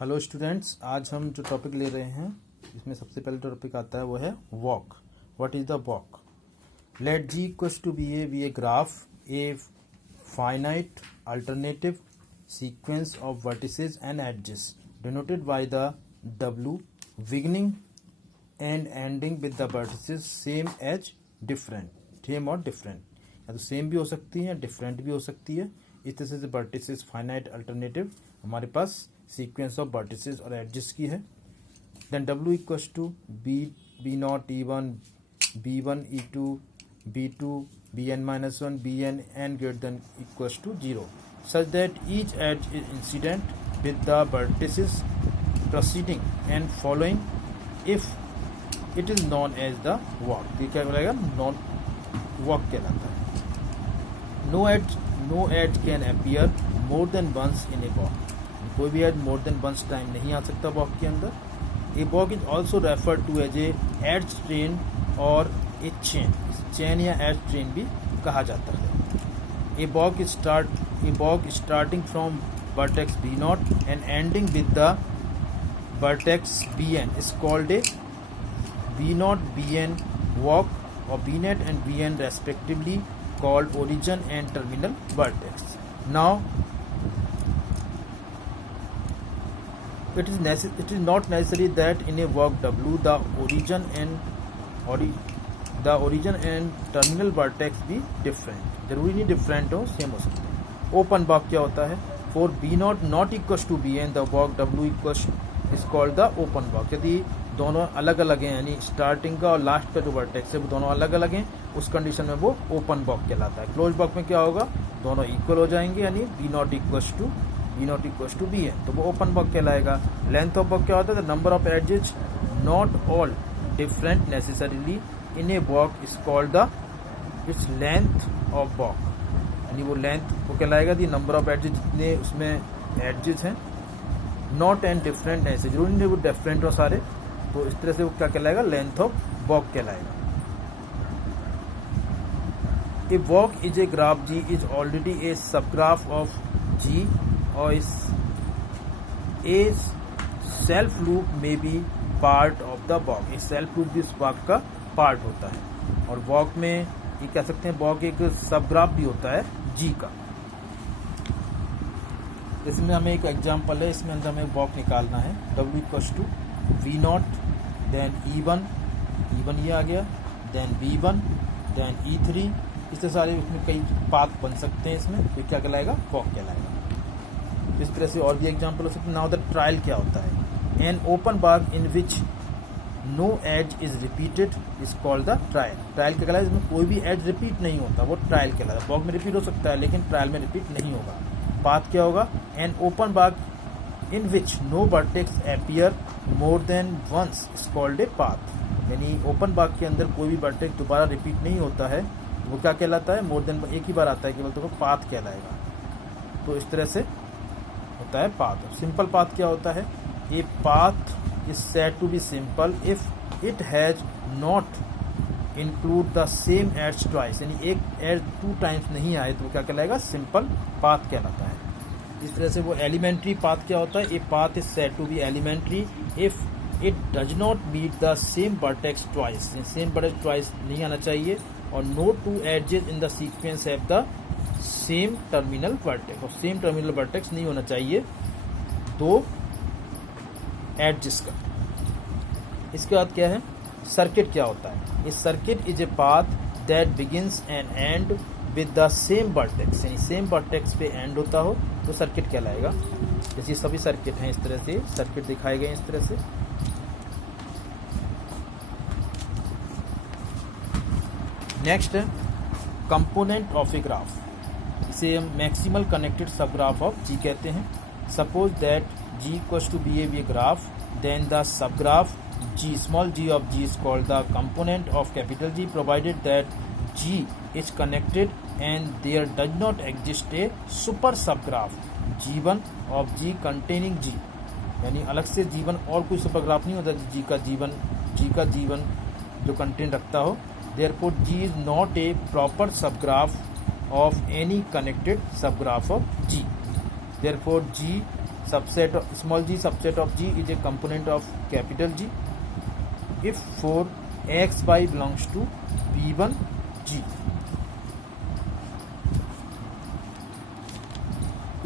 Hello students, आज हम जो टॉपिक ले रहे हैं इसमें सबसे पहले टॉपिक आता है वो है walk. What is the walk? Let G equals to be a graph, a finite alternative sequence of vertices and edges denoted by the W beginning and ending with the vertices same as different, same और different. या तो same भी हो सकती है, different भी हो सकती है। इस तरह से वर्टिसेस फाइनाइट अल्टरनेटिव हमारे पास सीक्वेंस ऑफ वर्टिसेस और एडजेस की है। Then W equals to be not ई1 b1 e2 b2 bn minus 1 bn and greater than equals to 0 such that each edge is incident with the vertices preceding and following if it is known as the walk। ये क्या बोलेगा? Non walk कहलाता है। No edge can appear more than once in a walk। कोई भी edge more than once time नहीं आ सकता वॉक के अंदर। A walk is also refer to as edge train और ए चेन या एज ट्रेन भी कहा जाता है। A walk starting from vertex B naught and ending with the vertex B N is called a B naught B N walk और B naught and B N respectively called origin and terminal vertex. Now it is not necessary that in a walk W the origin and terminal vertex be different। जरूरी नहीं different हो, same हो सकते हैं। Open walk क्या होता है? For B not equals to B N the walk W equals is called the open walk. यदि दोनों अलग अलग हैं, यानी स्टार्टिंग का और लास्ट का जो वर्टेक्स है वो दोनों अलग अलग हैं, उस कंडीशन में वो ओपन वॉक कहलाता है। क्लोज वॉक में क्या होगा? दोनों इक्वल हो जाएंगे, यानी B not equals to B N, तो वो ओपन वॉक कहलाएगा। लेंथ ऑफ वॉक क्या होता है? The number of edges not all different necessarily in a walk is called the its length of walk. यानी वो लेंथ वो कहलाएगा दी नंबर ऑफ एजेस, जितने उसमें एजेस हैं। नॉट एंड डिफरेंट ऐसे जरूरी नहीं वो डिफरेंट हो सारे, तो इस तरह से वो क्या कहलाएगा? लेंथ ऑफ वॉक कहलाएगा। A walk is a graph G is already a subgraph of G और इस सेल्फ लूप में भी पार्ट ऑफ द वॉक। इस सेल्फ लूप भी इस वॉक का पार्ट होता है। और वॉक में ये कह सकते हैं वॉक एक सबग्राफ भी होता है जी का। इसमें हमें एक एग्जांपल है, इसमें अंदर हमें वॉक निकालना है। W equals to V not then E1 ये आ गया, देन B1 देन E3। इससे सारे इसमें कई पाथ बन सकते हैं। इसमें ये क्या कहलाएगा? वॉक कहलाएगा। इस तरह से और भी एग्जांपल हो सकते हैं। नाउ द ट्रायल क्या होता है? An open walk in which no edge is repeated is called the trail. Trail क्या कहलाएगा? इसमें कोई भी एज रिपीट नहीं होता, वो ट्रायल कहलाता है। वॉक में रिपीट हो सकता है लेकिन ट्रायल में रिपीट नहीं होगा। पाथ क्या होगा? An open walk in which no vertex appear more than once is called a path. यानी ओपन वॉक के अंदर कोई भी वर्टेक्स दोबारा रिपीट नहीं होता है, वो क्या कहलाता है? मोर देन एक ही बार आता है केवल, तो वो पाथ कहलाएगा। तो इस तरह से होता है पाथ। सिंपल पाथ क्या होता है? A path is said to be simple if it has not include the same edge twice. यानी एक एज 2 टाइम्स नहीं आए तो वो क्या कहलाएगा? सिंपल पाथ कहलाता है। इस तरह से वो एलिमेंट्री पाथ क्या होता है? A path is said to be elementary if it does not meet the same vertex twice. Same vertex twice नहीं आना चाहिए और no 2 edges in the sequence have the same terminal vertex. और same terminal vertex नहीं होना चाहिए 2 edges का। इसके बाद क्या है? सर्किट क्या होता है? इस circuit is a path that begins and and with the same vertex. यानी सेम वर्टेक्स पे एंड होता हो तो सर्किट कहलाएगा। जैसे सभी सर्किट हैं, इस तरह से सर्किट दिखाए गए इस तरह से। नेक्स्ट है कंपोनेंट ऑफ ए ग्राफ। इसे हम maximal connected subgraph of G कहते हैं। Suppose that G equals to be a graph, then the subgraph G small g of g is called the component of capital G provided that G is connected and there does not exist a super subgraph G1 of G containing G। यानी अलग से G1 और कोई सुपरग्राफ नहीं होता G का G1 जो content रखता हो। Therefore G is not a proper subgraph of any connected subgraph of G। Therefore G subset of small g subset of g is a component of capital G if for x y belongs to B1 G।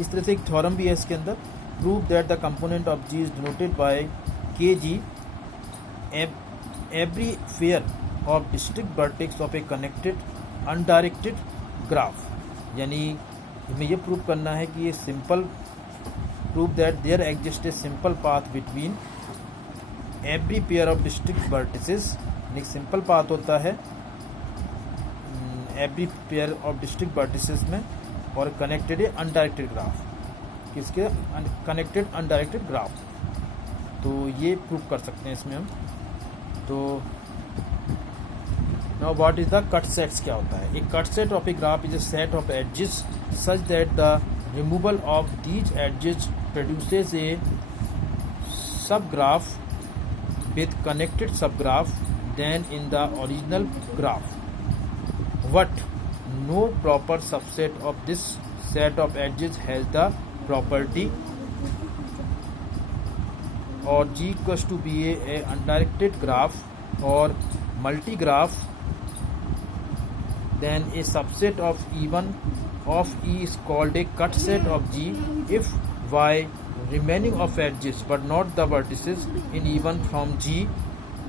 इस तरह से एक theorem भी है इसके अंदर, prove that the component of G is denoted by KG every pair of distinct vertex of a connected undirected graph. यानी हमें ये प्रूव करना है कि ये simple prove that there exist a simple path between every pair of distinct vertices. एक simple path होता है every pair of distinct vertices में और कनेक्टेड ए अनडायरेक्टेड ग्राफ, किसके कनेक्टेड अनडायरेक्टेड ग्राफ। तो ये प्रूव कर सकते हैं इसमें हम। तो now what is the cut sets, क्या होता है? एक cut set of a graph is a set of edges such that the removal of these edges produces ए सब graph with connected subgraph than in the original graph. But no proper subset of this set of edges has the property or G equals to be a undirected graph or multigraph, then a subset of E1 of E is called a cut set of G if Y remaining of edges but not the vertices in E1 from G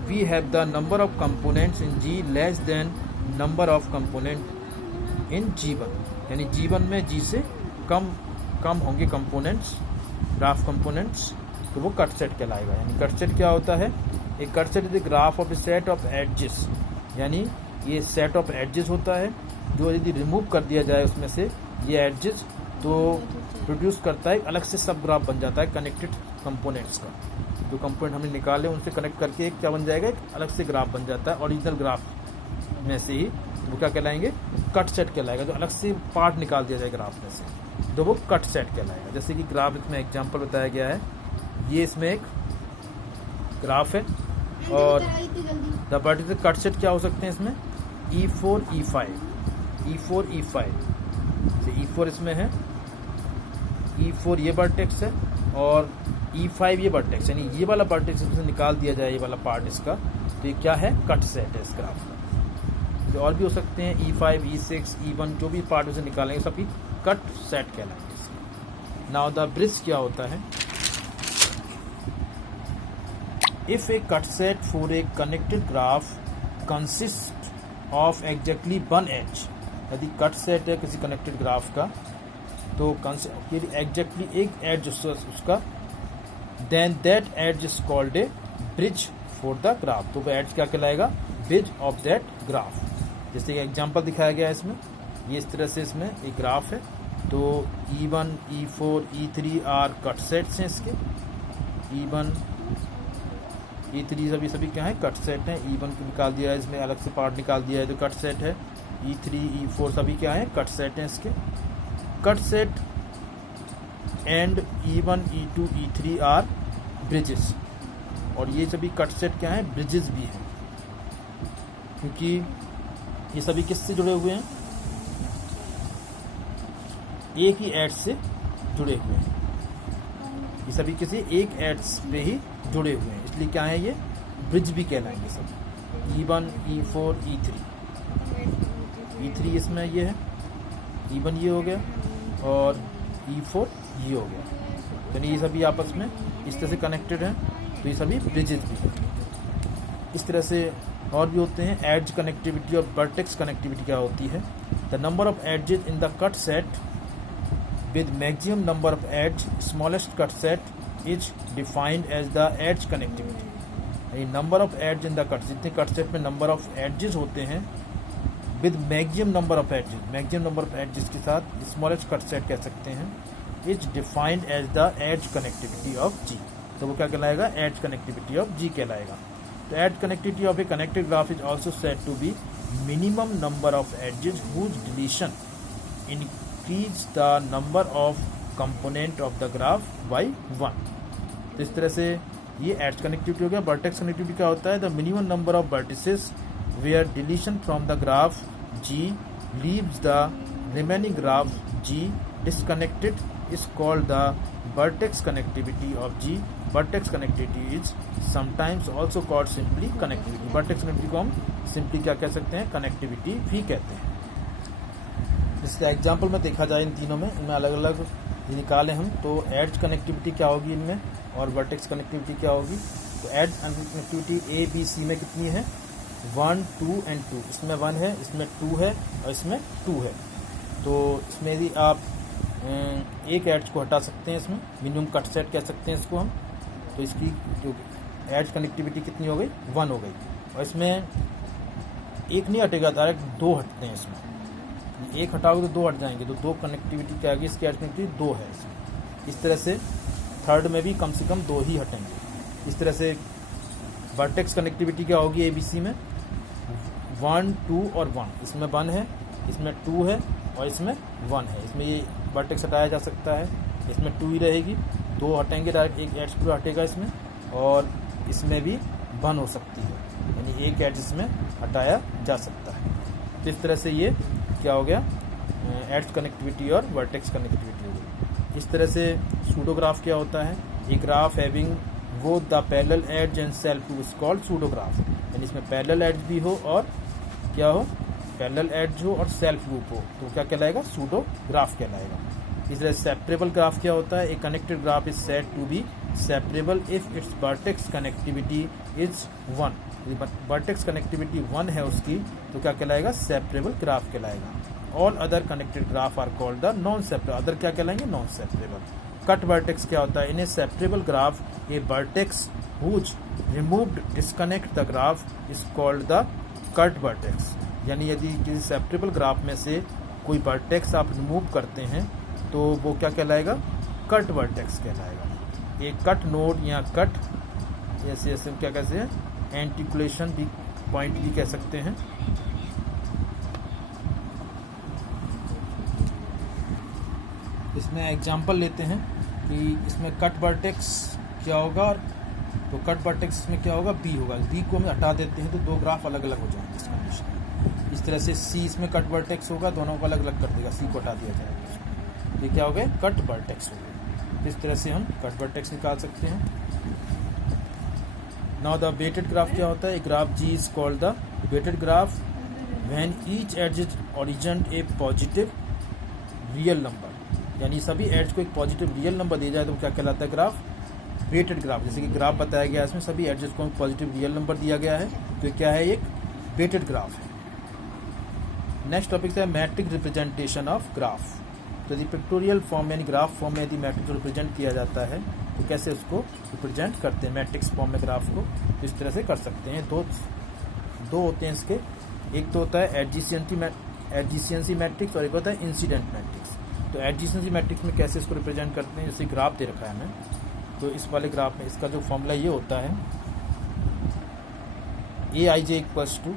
we have the number of components in G less than number of component in G1। यानी G1 में G से कम होंगे components, graph components, तो वो cut set कहलाएगा। यानी cut set क्या होता है? एक cut set is the graph of A set of edges. यानी ये सेट ऑफ एडजेस होता है जो यदि रिमूव कर दिया जाए उसमें से ये एडजेस, तो प्रोड्यूस करता है अलग से सब ग्राफ बन जाता है कनेक्टेड कंपोनेंट्स का। जो कंपोनेंट हमने निकाले उनसे कनेक्ट करके एक क्या बन जाएगा, एक अलग से ग्राफ बन जाता है ओरिजिनल ग्राफ में से ही। वो क्या कहलाएंगे? कट सेट कहलाएगा। जो अलग से पार्ट निकाल दिया जाए ग्राफ में से तो वो कट सेट कहलाएगा। जैसे कि ग्राफ इसमें एग्जाम्पल बताया गया है, ये इसमें एक ग्राफ है और द वर्टिकल कट सेट क्या हो सकते हैं इसमें? E4 E5 E4 इसमें है, E4 ये वर्टेक्स है और E5 ये वर्टेक्स, यानी ये वाला वर्टेक्स इसमें निकाल दिया जाए ये वाला पार्ट इसका, तो ये क्या है? कट सेट है इस ग्राफ का। तो और भी हो सकते हैं E5 E6 E1, जो भी पार्ट उसे निकालेंगे सभी कट सेट कहलाएंगे इसके। नाउ द ब्रिज क्या होता है? If a cut set for a connected graph consist of exactly one edge, यदि कट सेट है किसी कनेक्टेड ग्राफ का तो एग्जैक्टली एक एज उसका, then that edge is called a bridge for the graph. तो वो एज क्या कहलाएगा? Bridge of that graph. जैसे एग्जांपल दिखाया गया है इसमें, ये इस तरह से इसमें एक ग्राफ है, तो E1 E4 E3 are cut sets हैं इसके। E1 E3 सभी क्या है? कट सेट हैं। E1 को निकाल दिया है, इसमें अलग से पार्ट निकाल दिया है तो कट सेट है। E3 E4 सभी क्या है? कट सेट हैं इसके। Cut set and E1 E2 E3 are bridges, और ये सभी कट सेट क्या है? ब्रिजेस भी हैं, क्योंकि ये सभी किससे जुड़े हुए हैं? एक ही एड्स से जुड़े हुए हैं। ये सभी किसी एक एड्स पे ही जुड़े हुए हैं, इसलिए क्या है? ये ब्रिज भी कहलाएंगे सब। E1 E4 E3 इसमें ये है, E1 ये हो गया और E4 ये हो गया, तो ये सभी आपस में इस तरह से कनेक्टेड हैं, तो ये सभी ब्रिजेज भी हैं। इस तरह से और भी होते हैं। एड्ज कनेक्टिविटी और वर्टेक्स कनेक्टिविटी क्या होती है? The number of edges in the cut set with maximum number of edge smallest cut set is defined as the edge connectivity। यानी number of edge in the cut, जितने cut set में number of edges होते हैं with maximum number of edges, maximum number of edges के साथ smallest cut set कह सकते हैं, is defined as the edge connectivity of G. तो वो क्या कहलाएगा? एज कनेक्टिविटी ऑफ जी कहलाएगा। तो edge connectivity of a connected graph is also said to be minimum number of edges whose deletion increase the number of component of the graph by 1। तो इस तरह से ये एड्ज कनेक्टिविटी हो गया। Vertex connectivity क्या होता है? The minimum number of vertices where deletion from the graph G leaves the remaining graph G disconnected is called the vertex connectivity of G, vertex connectivity is sometimes also called simply connectivity. vertex connectivity को हम simply क्या कह सकते हैं, connectivity भी कहते हैं. इसका एग्जाम्पल में देखा जाए इन तीनों में, इनमें अलग अलग निकाले हम, तो एड्ज कनेक्टिविटी क्या होगी इनमें और वर्टेक्स कनेक्टिविटी क्या होगी. तो edge connectivity A B C में कितनी है, 1 2 एंड 2. इसमें 1 है, इसमें 2 है और इसमें 2 है. तो इसमें यदि आप एक एड्ज को हटा सकते हैं, इसमें मिनिमम कट सेट कह सकते हैं इसको हम, तो इसकी जो एड्ज कनेक्टिविटी कितनी हो गई, 1 हो गई. और इसमें एक नहीं हटेगा, डायरेक्ट 2 हटते हैं. इसमें एक हटाओगे तो 2 हट जाएंगे, तो 2 कनेक्टिविटी क्या आएगी, इसकी एड्ज कनेक्टिविटी 2 है इसमें. इस तरह से थर्ड में भी कम से कम 2 ही हटेंगे. इस तरह से वर्टेक्स कनेक्टिविटी क्या होगी एबीसी में, 1 2 और 1. इसमें 1 है, इसमें 2 है और इसमें 1 है. इसमें ये वर्टेक्स हटाया जा सकता है, इसमें 2 ही रहेगी, 2 हटेंगे, डायरेक्ट एक एड्ज पूरा हटेगा इसमें. और इसमें भी 1 हो सकती है, यानी एक एड्ज इसमें हटाया जा सकता है. तो इस तरह से ये क्या हो गया, एड्ज कनेक्टिविटी और वर्टेक्स कनेक्टिविटी हो गई. इस तरह से सूडोग्राफ क्या होता है, a graph having both the parallel edge and self loop is called pseudograph. यानी इसमें पैरेलल एड्ज भी हो और क्या हो, पैरेलल एड्ज हो और सेल्फ लूप हो, तो क्या कहलाएगा, सूडोग्राफ कहलाएगा. इस तरह सेपरेबल ग्राफ क्या होता है, a connected graph is said to be separable if its vertex connectivity is 1. Vertex connectivity 1 है उसकी, तो क्या कहलाएगा, सेपरेबल ग्राफ कहलाएगा. All other connected graph are called the non separable. Other क्या कहलाएंगे, नॉन सेपरेबल. कट वर्टेक्स क्या होता है, in a separable graph a vertex whose removed disconnect the graph is called the cut vertex. यानी यदि किसी separable graph में से कोई वर्टेक्स आप रिमूव करते हैं तो वो क्या कहलाएगा, कट वर्टेक्स कहलाएगा. एक कट नोड या कट ऐसे क्या कहते हैं, एंटिकुलेशन भी पॉइंट भी कह सकते हैं. इसमें एग्जांपल लेते हैं कि इसमें कट वर्टेक्स क्या होगा, तो कट वर्टेक्स में क्या होगा, बी होगा. बी को हम हटा देते हैं तो 2 ग्राफ अलग अलग हो जाएंगे इस कंडीशन में. इस तरह से सी इसमें कट वर्टेक्स होगा, दोनों को अलग अलग कर देगा, सी को हटा दिया जाएगा. ये क्या हो गया, कट वर्टेक्स हो गया. इस तरह से हम कट वर्टेक्स निकाल सकते हैं. नाउ द वेटेड ग्राफ क्या होता है, graph G is called the weighted graph when each edge is origin a positive real number. यानी सभी एड्ज को एक पॉजिटिव रियल नंबर दिया जाए तो क्या कहलाता है, ग्राफ वेटेड ग्राफ. जैसे कि ग्राफ बताया गया है, इसमें सभी एड्जेस को पॉजिटिव रियल नंबर दिया गया है, तो क्या है, एक वेटेड ग्राफ है. नेक्स्ट टॉपिक है मैट्रिक्स रिप्रेजेंटेशन ऑफ ग्राफ. तो यदि पिक्टोरियल फॉर्म यानी ग्राफ फॉर्म में यदि मैट्रिक्स रिप्रेजेंट किया जाता है तो कैसे उसको रिप्रेजेंट करते हैं मैट्रिक्स फॉर्म में ग्राफ को, तो इस तरह से कर सकते हैं. दो होते हैं इसके, एक तो होता है एडजेसेंसी मैट्रिक्स और एक होता है इंसिडेंट मैट्रिक्स. तो एडजेसेंसी मैट्रिक्स में कैसे इसको रिप्रेजेंट करते हैं, जैसे ग्राफ दे रखा है हमें, तो इस वाले ग्राफ में इसका जो फॉर्मूला ये होता है, A I J equals to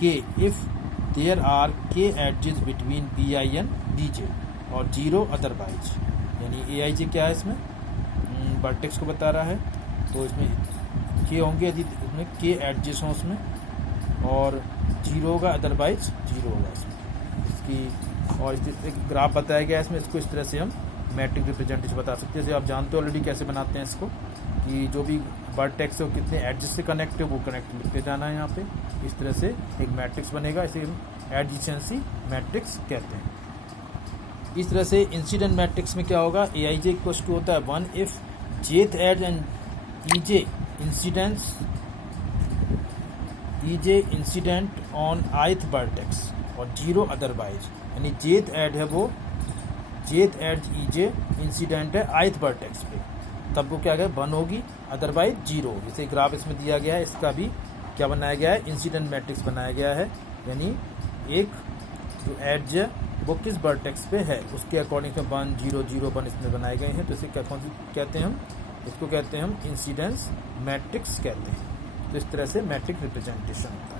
K if there are K edges between B I and D J और 0 अदरवाइज. यानी ए आई जे क्या है, इसमें वर्टेक्स को बता रहा है, तो इसमें के होंगे यदि इसमें के एडजेस हों उसमें, और 0 होगा अदरवाइज 0 होगा इसमें इसकी. और इस तरह से ग्राफ बताया गया है इसमें, इसको इस तरह से हम मैट्रिक्स रिप्रेजेंटेशन बता सकते हैं. जैसे आप जानते हो ऑलरेडी कैसे बनाते हैं इसको, कि जो भी वर्टेक्स है वो कितने एडजेस से कनेक्ट है वो कनेक्ट लिखते जाना है यहाँ पे. इस तरह से एक मैट्रिक्स बनेगा, इसे हम एडजेसेंसी मैट्रिक्स कहते हैं. इस तरह से इंसिडेंट मैट्रिक्स में क्या होगा, ए आई जे इक्वल टू होता है 1 if jth edge and E J incident on ith vertex और 0 अदरवाइज. यानी जेथ एड है वो, jth edge E J incident है आइथ वर्टेक्स पे, तब वो क्या है 1 होगी, अदरवाइज 0. जैसे ग्राफ इसमें दिया गया है, इसका भी क्या बनाया गया है, इंसिडेंट मैट्रिक्स बनाया गया है. यानी एक जो एड्ज है वो किस वर्टेक्स पे है उसके अकॉर्डिंग से 1 0 0 1 इसमें बनाए गए हैं. तो इसे क्या कौन सी कहते हैं हम, इसको कहते हैं हम इंसिडेंस मैट्रिक्स कहते हैं. तो इस तरह से मैट्रिक्स रिप्रेजेंटेशन होता है.